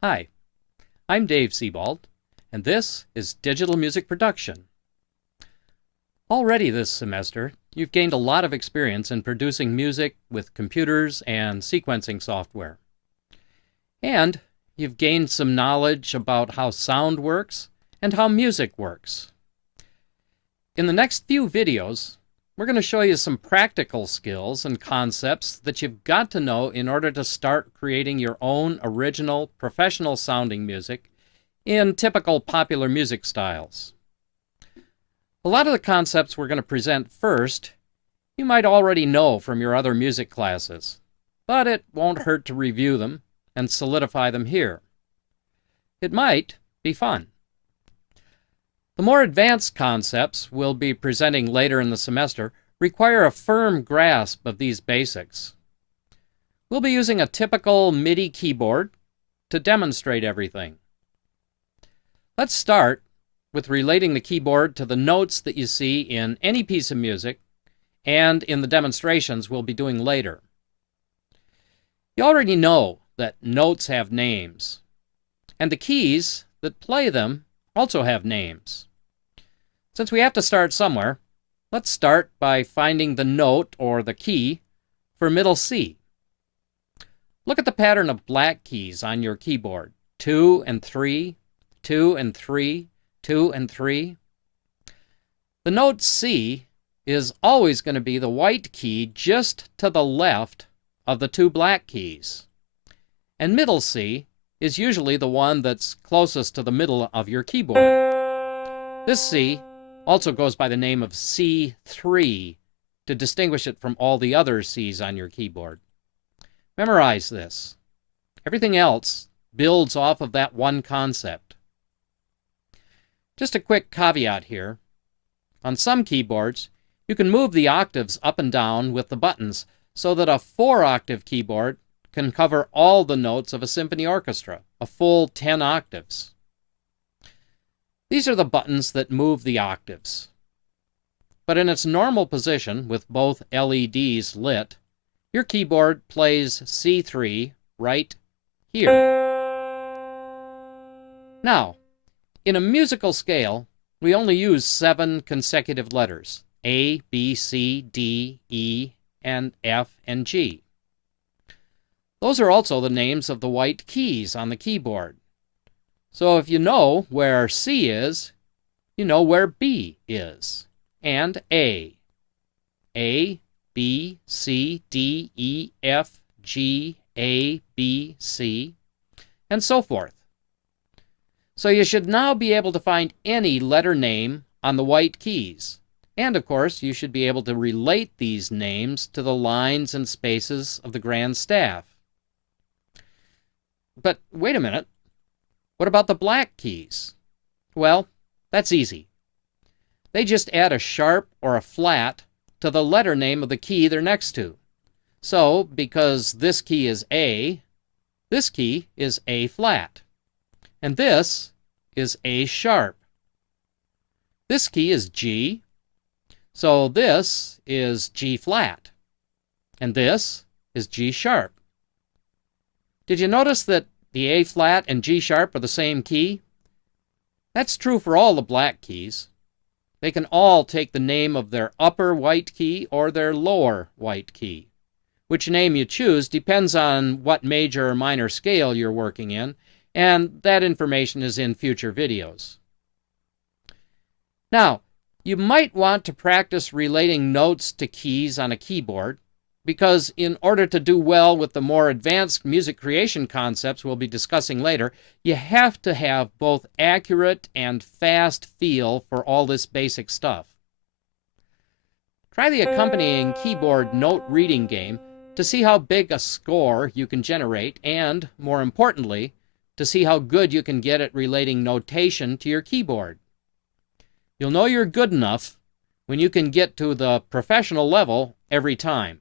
Hi, I'm Dave Sebald, and this is Digital Music Production. Already this semester, you've gained a lot of experience in producing music with computers and sequencing software. And you've gained some knowledge about how sound works and how music works. In the next few videos, we're going to show you some practical skills and concepts that you've got to know in order to start creating your own original, professional-sounding music in typical popular music styles. A lot of the concepts we're going to present first, you might already know from your other music classes, but it won't hurt to review them and solidify them here. It might be fun. The more advanced concepts we'll be presenting later in the semester require a firm grasp of these basics. We'll be using a typical MIDI keyboard to demonstrate everything. Let's start with relating the keyboard to the notes that you see in any piece of music and in the demonstrations we'll be doing later. You already know that notes have names, and the keys that play them also have names. Since we have to start somewhere, let's start by finding the note or the key for middle C. Look at the pattern of black keys on your keyboard. 2 and 3, 2 and 3, 2 and 3. The note C is always going to be the white key just to the left of the two black keys. And middle C is usually the one that's closest to the middle of your keyboard. This C also goes by the name of C3 to distinguish it from all the other C's on your keyboard. Memorize this. Everything else builds off of that one concept. Just a quick caveat here. On some keyboards, you can move the octaves up and down with the buttons so that a 4-octave keyboard can cover all the notes of a symphony orchestra, a full 10 octaves. These are the buttons that move the octaves. But in its normal position, with both LEDs lit, your keyboard plays C3 right here. Now, in a musical scale, we only use 7 consecutive letters: A, B, C, D, E, and F, and G. Those are also the names of the white keys on the keyboard. So if you know where C is, you know where B is, and A. A, B, C, D, E, F, G, A, B, C, and so forth. So you should now be able to find any letter name on the white keys. And of course, you should be able to relate these names to the lines and spaces of the grand staff. But wait a minute. What about the black keys? Well, that's easy. They just add a sharp or a flat to the letter name of the key they're next to. So, because this key is A, this key is A flat. And this is A sharp. This key is G, so this is G flat. And this is G sharp. Did you notice that the A flat and G sharp are the same key? That's true for all the black keys. They can all take the name of their upper white key or their lower white key. Which name you choose depends on what major or minor scale you're working in, and that information is in future videos. Now, you might want to practice relating notes to keys on a keyboard, because in order to do well with the more advanced music creation concepts we'll be discussing later, you have to have both accurate and fast feel for all this basic stuff. Try the accompanying keyboard note reading game to see how big a score you can generate and, more importantly, to see how good you can get at relating notation to your keyboard. You'll know you're good enough when you can get to the professional level every time.